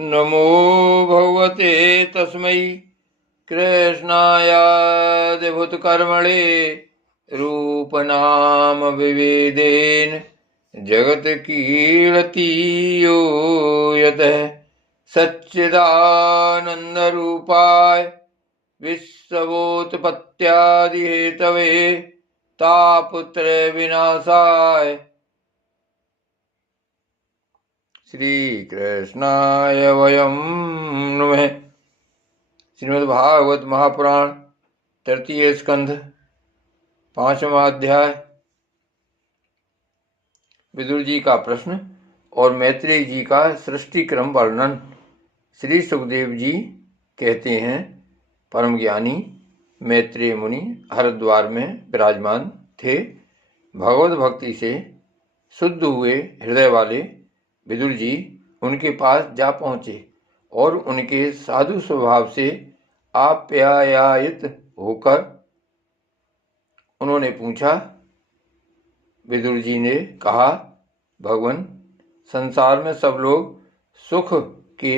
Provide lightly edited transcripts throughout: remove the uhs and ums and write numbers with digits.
नमो भगवते तस्मै कृष्णायादिभूतकर्मणे रूपनाम विवेदेन जगत कीर्ति यो यतः सच्चिदानन्दरूपाय विश्वोत्पत्त्यादिहेतवे तापत्रय विनाशाय श्री कृष्णाय वयं नमः। श्रीमद्भागवत महापुराण तृतीय स्कंध 5वां अध्याय। विदुर जी का प्रश्न और मैत्रेय जी का सृष्टि क्रम वर्णन। श्री सुखदेव जी कहते हैं, परम ज्ञानी मैत्रेय मुनि हरिद्वार में विराजमान थे। भगवत भक्ति से शुद्ध हुए हृदय वाले विदुर जी उनके पास जा पहुँचे और उनके साधु स्वभाव से आप्यायित होकर उन्होंने पूछा। विदुर जी ने कहा, भगवान, संसार में सब लोग सुख के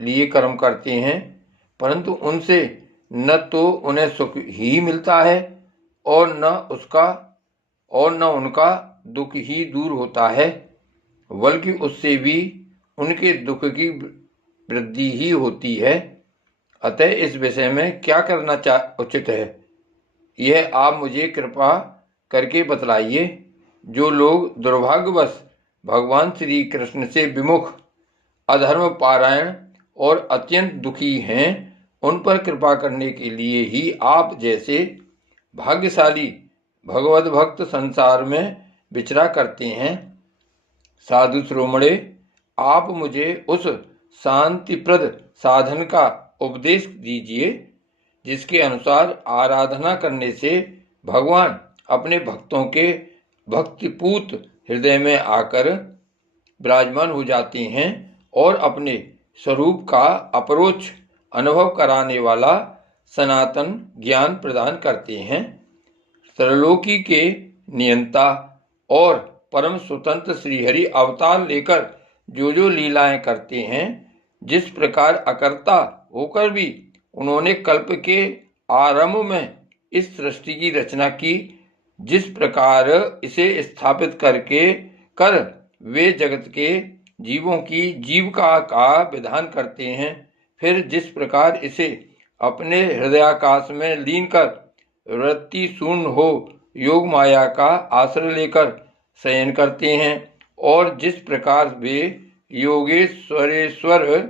लिए कर्म करते हैं, परंतु उनसे न तो उन्हें सुख ही मिलता है और न उनका दुख ही दूर होता है, बल्कि उससे भी उनके दुख की वृद्धि ही होती है। अतः इस विषय में क्या करना उचित है, यह आप मुझे कृपा करके बतलाइए। जो लोग दुर्भाग्यवश भगवान श्री कृष्ण से विमुख, अधर्म पारायण और अत्यंत दुखी हैं, उन पर कृपा करने के लिए ही आप जैसे भाग्यशाली भगवत भक्त संसार में विचरा करते हैं। साधु श्रोमणे, आप मुझे उस शांतिप्रद साधन का उपदेश दीजिए जिसके अनुसार आराधना करने से भगवान अपने भक्तों के भक्तिपूत हृदय में आकर विराजमान हो जाते हैं और अपने स्वरूप का अपरोक्ष अनुभव कराने वाला सनातन ज्ञान प्रदान करते हैं। त्रैलोकी के नियंता और परम स्वतंत्र श्रीहरि अवतार लेकर जो लीलाएं करते हैं, जिस प्रकार अकर्ता होकर भी उन्होंने कल्प के आरंभ में इस सृष्टि की रचना की, जिस प्रकार इसे स्थापित कर वे जगत के जीवों की जीविका का विधान करते हैं, फिर जिस प्रकार इसे अपने हृदयाकाश में लीन कर वृत्ति शून्य हो योग माया का आश्रय लेकर शयन करते हैं, और जिस प्रकार वे योगेश्वरेश्वर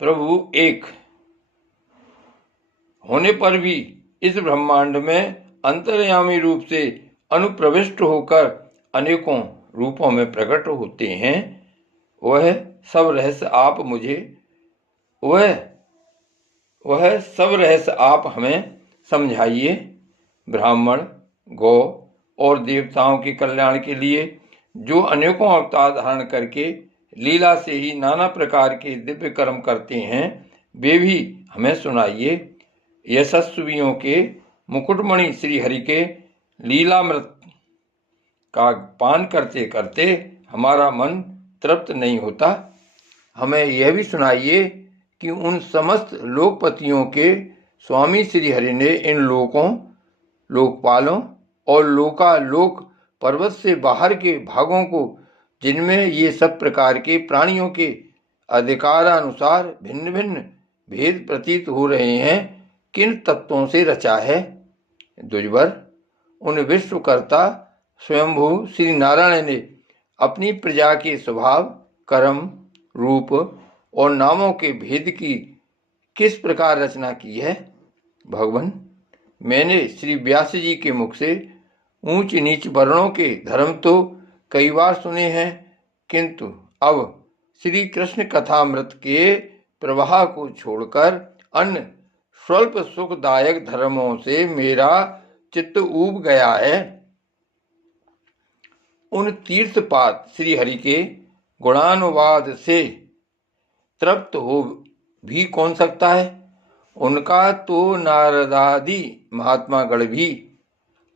प्रभु एक होने पर भी इस ब्रह्मांड में अंतर्यामी रूप से अनुप्रविष्ट होकर अनेकों रूपों में प्रकट होते हैं, वह सब रहस्य आप हमें समझाइए। ब्राह्मण, गौ और देवताओं के कल्याण के लिए जो अनेकों अवतार धारण करके लीला से ही नाना प्रकार के दिव्य कर्म करते हैं, वे भी हमें सुनाइए। यशस्वियों के मुकुटमणि श्री हरि के लीलामृत का पान करते करते हमारा मन तृप्त नहीं होता। हमें यह भी सुनाइए कि उन समस्त लोकपतियों के स्वामी श्री हरि ने इन लोकों, लोकपालों और लोकालोक पर्वत से बाहर के भागों को, जिनमें ये सब प्रकार के प्राणियों के अधिकारानुसार भिन्न भिन्न भेद प्रतीत हो रहे हैं, किन तत्वों से रचा है। द्विजवर, उन विश्वकर्ता स्वयंभू श्री नारायण ने अपनी प्रजा के स्वभाव, कर्म, रूप और नामों के भेद की किस प्रकार रचना की है। भगवान, मैंने श्री व्यास जी के मुख से ऊंच नीच वर्णों के धर्म तो कई बार सुने हैं, किंतु अब श्री कृष्ण कथामृत के प्रवाह को छोड़कर अन्य स्वल्प सुखदायक धर्मों से मेरा चित्त ऊब गया है। उन तीर्थपाद श्री हरि के गुणानुवाद से तृप्त हो भी कौन सकता है। उनका तो नारदादि महात्मागण भी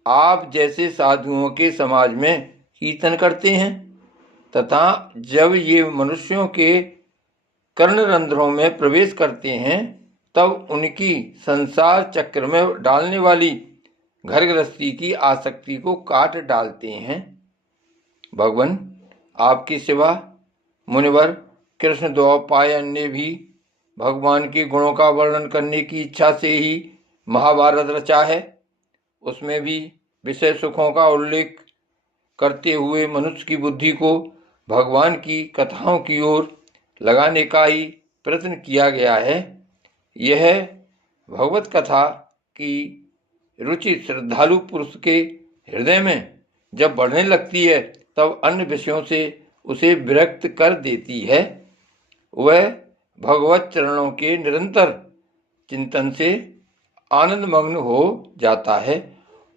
आप जैसे साधुओं के समाज में कीर्तन करते हैं। तथा जब ये मनुष्यों के कर्णरंध्रों में प्रवेश करते हैं तब उनकी संसार चक्र में डालने वाली घर गृहस्थी की आसक्ति को काट डालते हैं। भगवान, आपके सिवा मुनिवर कृष्णद्वैपायन ने भी भगवान के गुणों का वर्णन करने की इच्छा से ही महाभारत रचा है। उसमें भी विषय सुखों का उल्लेख करते हुए मनुष्य की बुद्धि को भगवान की कथाओं की ओर लगाने का ही प्रयत्न किया गया है। यह भगवत कथा की रुचि श्रद्धालु पुरुष के हृदय में जब बढ़ने लगती है तब अन्य विषयों से उसे विरक्त कर देती है। वह भगवत चरणों के निरंतर चिंतन से आनंदमग्न हो जाता है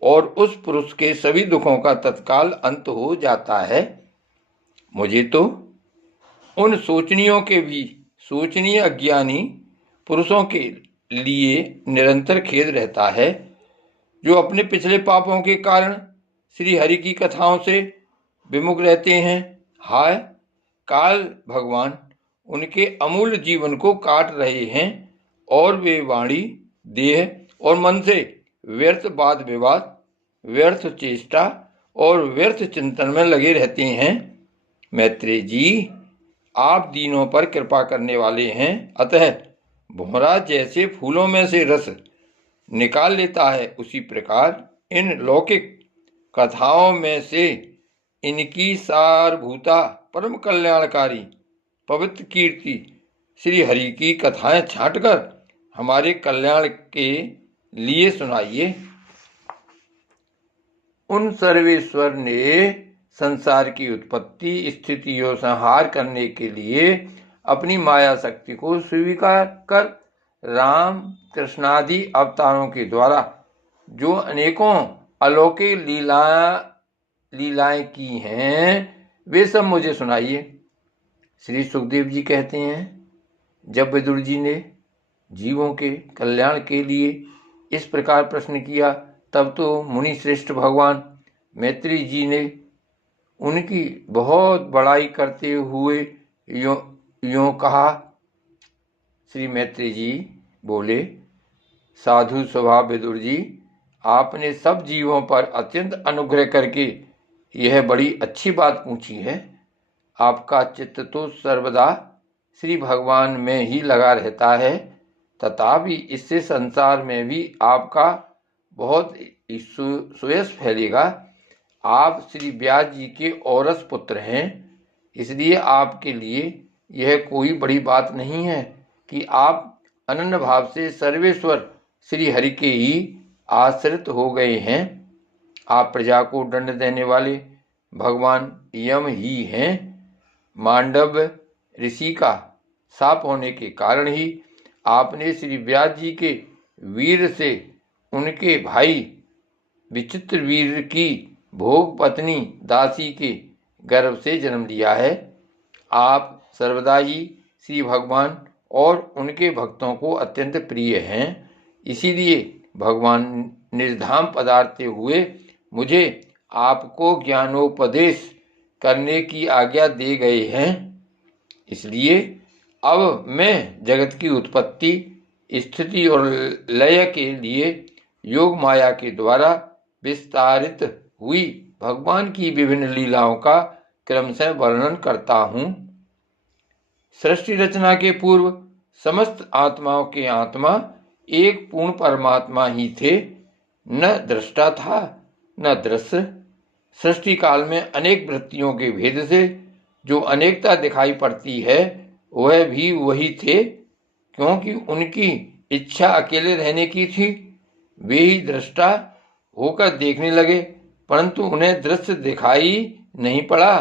और उस पुरुष के सभी दुखों का तत्काल अंत हो जाता है। मुझे तो उन सोचनियों के भी सोचनीय अज्ञानी पुरुषों के लिए निरंतर खेद रहता है जो अपने पिछले पापों के कारण श्री हरि की कथाओं से विमुख रहते हैं। हाय, काल भगवान उनके अमूल्य जीवन को काट रहे हैं और वे वाणी, देह और मन से व्यर्थ वाद विवाद, व्यर्थ चेष्टा और व्यर्थ चिंतन में लगे रहते हैं। मैत्रेय जी, आप दीनों पर कृपा करने वाले हैं, अतः भौरा जैसे फूलों में से रस निकाल लेता है उसी प्रकार इन लौकिक कथाओं में से इनकी सारभूता परम कल्याणकारी पवित्र कीर्ति श्री हरि की कथाएं छांटकर हमारे कल्याण के लिए सुनाइए। उन सर्वेश्वर ने संसार की उत्पत्ति, स्थिति और संहार करने के लिए अपनी माया शक्ति को स्वीकार कर राम कृष्णादि अवतारों के द्वारा जो अनेकों अलौकिक लीलाएं की हैं वे सब मुझे सुनाइए। श्री सुखदेव जी कहते हैं, जब विदुर जी ने जीवों के कल्याण के लिए इस प्रकार प्रश्न किया तब तो मुनि श्रेष्ठ भगवान मैत्रेय जी ने उनकी बहुत बड़ाई करते हुए यों कहा। श्री मैत्रेय जी बोले, साधु स्वभाव विदुर जी, आपने सब जीवों पर अत्यंत अनुग्रह करके यह बड़ी अच्छी बात पूछी है। आपका चित्त तो सर्वदा श्री भगवान में ही लगा रहता है, तथापि इससे संसार में भी आपका बहुत सुयश फैलेगा। आप श्री व्यास जी के औरस पुत्र हैं, इसलिए आपके लिए यह कोई बड़ी बात नहीं है कि आप अनन्य भाव से सर्वेश्वर श्री हरि के ही आश्रित हो गए हैं। आप प्रजा को दंड देने वाले भगवान यम ही हैं। मांडव ऋषि का शाप होने के कारण ही आपने श्री व्यास जी के वीर से उनके भाई विचित्र वीर की भोग पत्नी दासी के गर्भ से जन्म लिया है। आप सर्वदा ही श्री भगवान और उनके भक्तों को अत्यंत प्रिय हैं, इसीलिए भगवान निर्धाम पधारते हुए मुझे आपको ज्ञानोपदेश करने की आज्ञा दे गए हैं। इसलिए अब मैं जगत की उत्पत्ति, स्थिति और लय के लिए योग माया के द्वारा विस्तारित हुई भगवान की विभिन्न लीलाओं का क्रमशः वर्णन करता हूँ। सृष्टि रचना के पूर्व समस्त आत्माओं के आत्मा एक पूर्ण परमात्मा ही थे, न दृष्टा था न दृश्य। सृष्टि काल में अनेक वृत्तियों के भेद से जो अनेकता दिखाई पड़ती है वह भी वही थे, क्योंकि उनकी इच्छा अकेले रहने की थी। वे ही दृष्टा होकर देखने लगे, परंतु उन्हें दृश्य दिखाई नहीं पड़ा,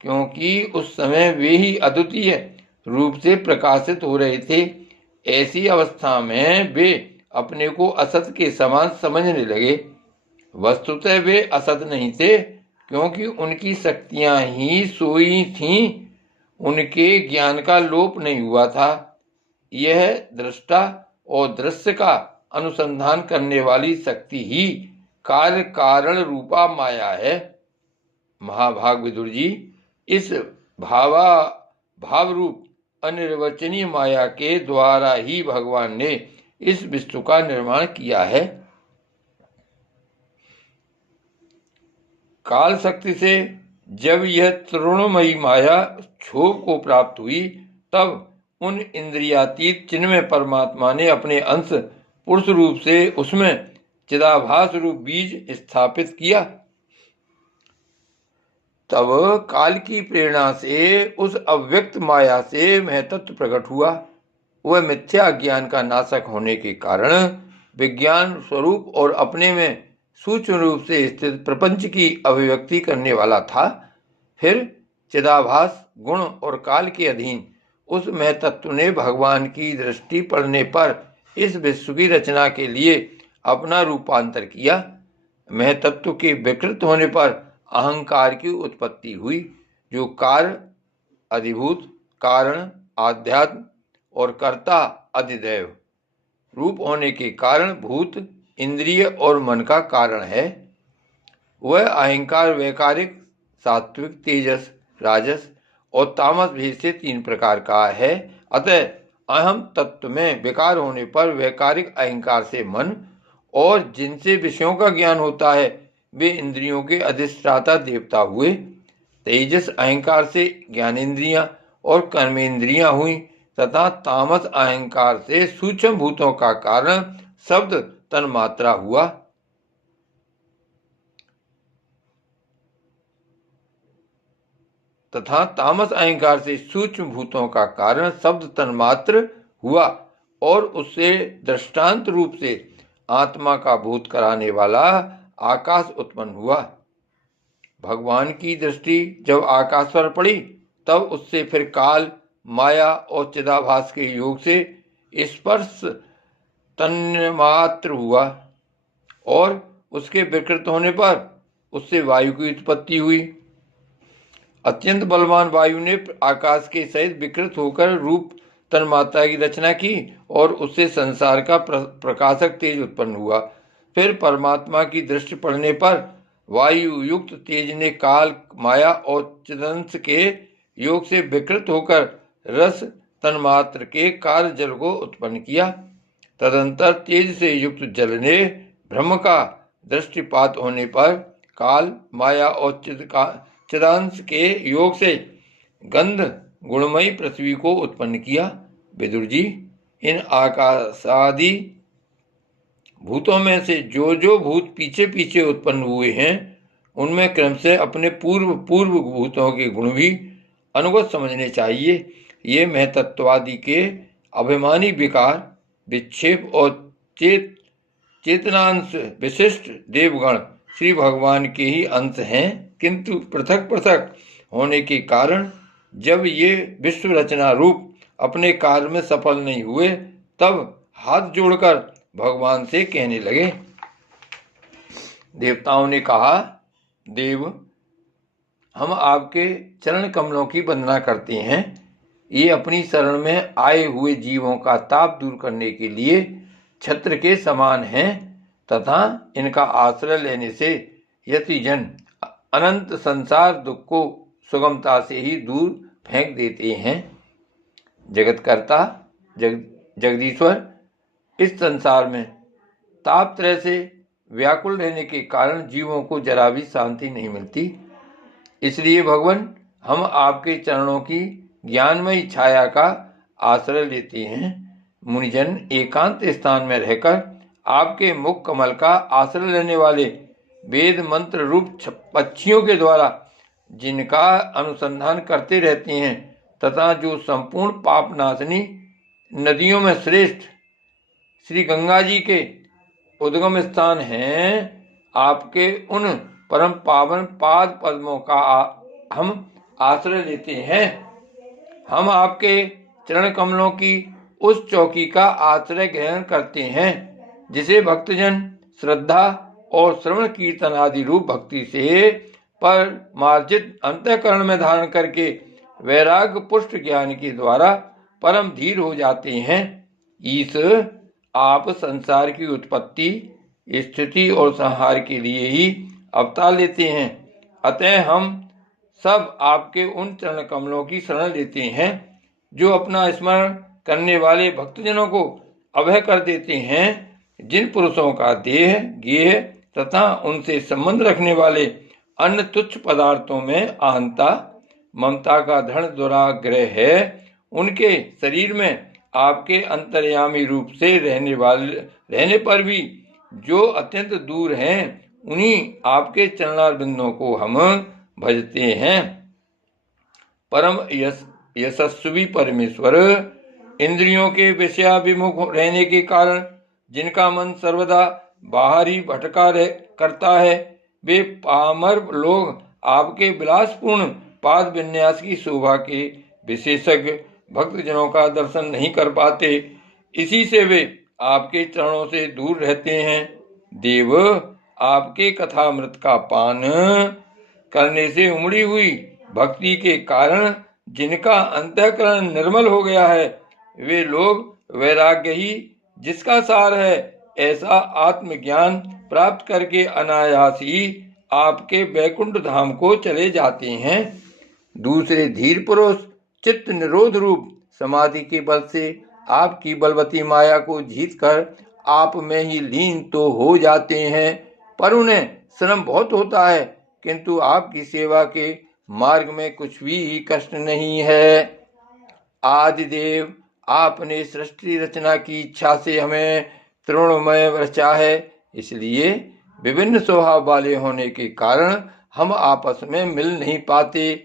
क्योंकि उस समय वे ही अद्वितीय रूप से प्रकाशित हो रहे थे। ऐसी अवस्था में वे अपने को असत के समान समझने लगे। वस्तुतः वे असत नहीं थे, क्योंकि उनकी शक्तियां ही सोई थीं, उनके ज्ञान का लोप नहीं हुआ था। यह दृष्टा और दृश्य का अनुसंधान करने वाली शक्ति ही कार्य कारण रूपा माया है। महाभाग विदुर जी, इस भाव रूप अनिर्वचनीय माया के द्वारा ही भगवान ने इस विश्व का निर्माण किया है। काल शक्ति से जब यह तृणमयी माया क्षोभ को प्राप्त हुई, तब उन इंद्रियातीत चिन्मय परमात्मा ने अपने अंश पुरुष रूप से उसमें चिदाभास रूप बीज स्थापित किया। तब काल की प्रेरणा से उस अव्यक्त माया से महतत्व प्रकट हुआ। वह मिथ्या ज्ञान का नाशक होने के कारण विज्ञान स्वरूप और अपने में सूक्ष्म रूप से स्थित प्रपंच की अभिव्यक्ति करने वाला था। फिर चिदाभास गुण और काल के अधीन उस महतत्व ने भगवान की दृष्टि पड़ने पर इस विश्व की रचना के लिए अपना रूपांतर किया। महतत्व के विकृत होने पर अहंकार की उत्पत्ति हुई, जो कार्य अधिभूत, कारण आध्यात्म और कर्ता अधिदैव रूप होने के कारण भूत, इंद्रिय और मन का कारण है। वह अहंकार वैकारिक, सात्विक, तेजस, राजस और तामस भेद से 3 प्रकार का है। अतः अहम तत्व में विकार होने पर वैकारिक अहंकार से मन और जिनसे विषयों का ज्ञान होता है वे इंद्रियों के अधिष्ठाता देवता हुए। तेजस अहंकार से ज्ञानेन्द्रियां और कर्मेंद्रियां हुई तथा तामस अहंकार से सूक्ष्म भूतों का कारण शब्द तन्मात्रा हुआ। तथा तामस अहंकार से सूक्ष्म भूतों का कारण शब्द तन्मात्र हुआ और उससे दृष्टांत रूप से आत्मा का भूत कराने वाला आकाश उत्पन्न हुआ। भगवान की दृष्टि जब आकाश पर पड़ी तब उससे फिर काल, माया और चिदाभास के योग से स्पर्श तन्मात्र हुआ और उसके विकृत होने पर उससे वायु की उत्पत्ति हुई। अत्यंत बलवान वायु ने आकाश के सहित विकृत होकर रूप तन्मात्रा की रचना की और उससे संसार का प्रकाशक तेज उत्पन्न हुआ। फिर परमात्मा की दृष्टि पड़ने पर वायु युक्त तेज ने काल, माया और चिदंश के योग से विकृत होकर रस तन्मात्र के कार्य जल को उत्पन्न किया। तदंतर तेज से युक्त जल ने ब्रह्म का दृष्टिपात होने पर काल, माया और चिदांश के योग से गंध गुणमयी पृथ्वी को उत्पन्न किया। विदुर जी, इन आकाशादि भूतों में से जो जो भूत पीछे पीछे उत्पन्न हुए हैं उनमें क्रमशः अपने पूर्व भूतों के गुण भी अनुगत समझने चाहिए। ये महतत्वादि के अभिमानी विकार, विक्षेप और चेतनांश विशिष्ट देवगण श्री भगवान के ही अंश हैं, किंतु पृथक पृथक होने के कारण जब ये विश्व रचना रूप अपने कार्य में सफल नहीं हुए तब हाथ जोड़कर भगवान से कहने लगे। देवताओं ने कहा, देव, हम आपके चरण कमलों की वंदना करते हैं। ये अपनी शरण में आए हुए जीवों का ताप दूर करने के लिए छत्र के समान हैं तथा इनका आश्रय लेने से यतिजन अनंत संसार दुख को सुगमता से ही दूर फेंक देते हैं। जगतकर्ता जगदीश्वर, इस संसार में तापत्रय से व्याकुल रहने के कारण जीवों को जरा भी शांति नहीं मिलती। इसलिए भगवान, हम आपके चरणों की ज्ञानमयी छाया का आश्रय लेते हैं। मुनिजन एकांत स्थान में रहकर आपके मुख कमल का आश्रय लेने वाले वेद मंत्र रूप पक्षियों के द्वारा जिनका अनुसंधान करते रहते हैं तथा जो संपूर्ण पाप नाशनी नदियों में श्रेष्ठ श्री गंगा जी के उद्गम स्थान हैं, आपके उन परम पावन पाद पद्मों का हम आश्रय लेते हैं। हम आपके चरण कमलों की उस चौकी का आश्रय ग्रहण करते हैं जिसे भक्तजन श्रद्धा और श्रवण कीर्तन आदि रूप भक्ति से परमार्जित अंतःकरण में धारण करके वैराग्य पुष्ट ज्ञान के द्वारा परम धीर हो जाते हैं। ईश, आप संसार की उत्पत्ति, स्थिति और संहार के लिए ही अवतार लेते हैं। अतः हम सब आपके उन चरण कमलों की शरण लेते हैं जो अपना स्मरण करने वाले भक्तजनों को अभय कर देते हैं। जिन पुरुषों का देह, गेह तथा उनसे संबंध रखने वाले अन्य तुच्छ पदार्थों में अहंता, ममता का दृढ़ दुराग्रह है, उनके शरीर में आपके अंतर्यामी रूप से रहने पर भी जो अत्यंत दूर हैं, उन्हीं आपके चरणारविंदों को हम भजते हैं। परम यशस्वी परमेश्वर, इंद्रियों के विषयाभिमुख रहने के कारण जिनका मन सर्वदा बाहर ही भटका करता है, वे पामर लोग आपके विलासपूर्ण पाद विन्यास की शोभा के विशेषज्ञ भक्तजनों का दर्शन नहीं कर पाते। इसी से वे आपके चरणों से दूर रहते हैं। देव, आपके कथामृत का पान करने से उमड़ी हुई भक्ति के कारण जिनका अंतःकरण निर्मल हो गया है, वे लोग वैराग्य ही जिसका सार है, ऐसा आत्मज्ञान प्राप्त करके अनायास ही आपके वैकुंठ धाम को चले जाते हैं। दूसरे धीर पुरुष चित्त निरोध रूप समाधि के बल से आपकी बलवती माया को जीतकर आप में ही लीन तो हो जाते हैं, पर उन्हें श्रम बहुत होता है, किंतु आपकी सेवा के मार्ग में कुछ भी कष्ट नहीं है। आदिदेव, आपने सृष्टि रचना की इच्छा से हमें तृणमय रचा है, इसलिए विभिन्न स्वभाव वाले होने के कारण हम आपस में मिल नहीं पाते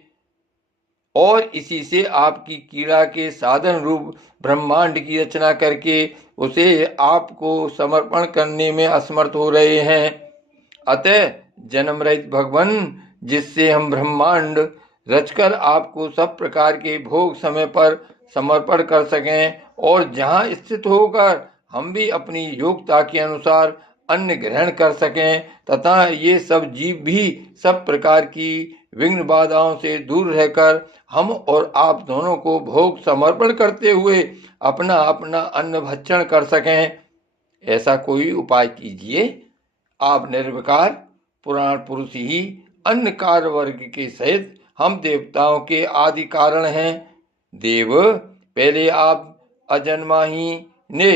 और इसी से आपकी कीड़ा के साधन रूप ब्रह्मांड की रचना करके उसे आपको समर्पण करने में असमर्थ हो रहे हैं। अतः जन्म रहित भगवान, जिससे हम ब्रह्मांड रचकर आपको सब प्रकार के भोग समय पर समर्पण कर सकें और जहां स्थित होकर हम भी अपनी योग्यता के अनुसार अन्न ग्रहण कर सकें तथा ये सब जीव भी सब प्रकार की विघ्न बाधाओं से दूर रहकर हम और आप दोनों को भोग समर्पण करते हुए अपना अपना अन्न भक्षण कर सकें, ऐसा कोई उपाय कीजिए। आप निर्विकार पुराण पुरुष ही अन्य कार्य वर्ग के सहित हम देवताओं के आदि कारण हैं। देव, पहले आप अजन्मा ही ने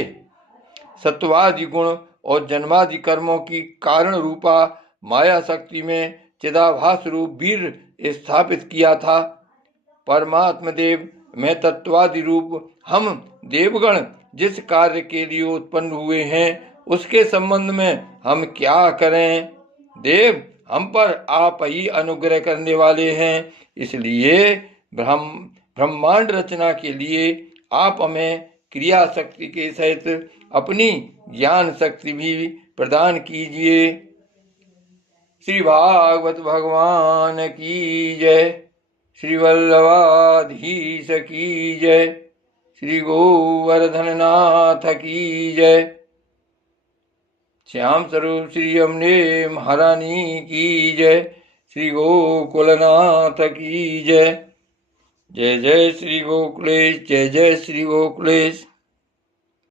सत्वादि गुण और जन्मादि कर्मों की कारण रूपा माया शक्ति में चिदाभास रूप वीर स्थापित किया था। परमात्मा देव में तत्वादि रूप हम देवगण जिस कार्य के लिए उत्पन्न हुए हैं, उसके संबंध में हम क्या करें। देव, हम पर आप ही अनुग्रह करने वाले हैं, इसलिए ब्रह्मांड रचना के लिए आप हमें क्रिया शक्ति के सहित अपनी ज्ञान शक्ति भी प्रदान कीजिए। श्री भागवत भगवान की जय। श्री वल्लभाधीश की जय। श्री गोवर्धननाथ की जय। श्याम स्वरूप श्री अम्बे महारानी की जय। श्री गोकुलनाथ की जय। जय जय श्री गोकुलेश, जय जय श्री गोकुलेश।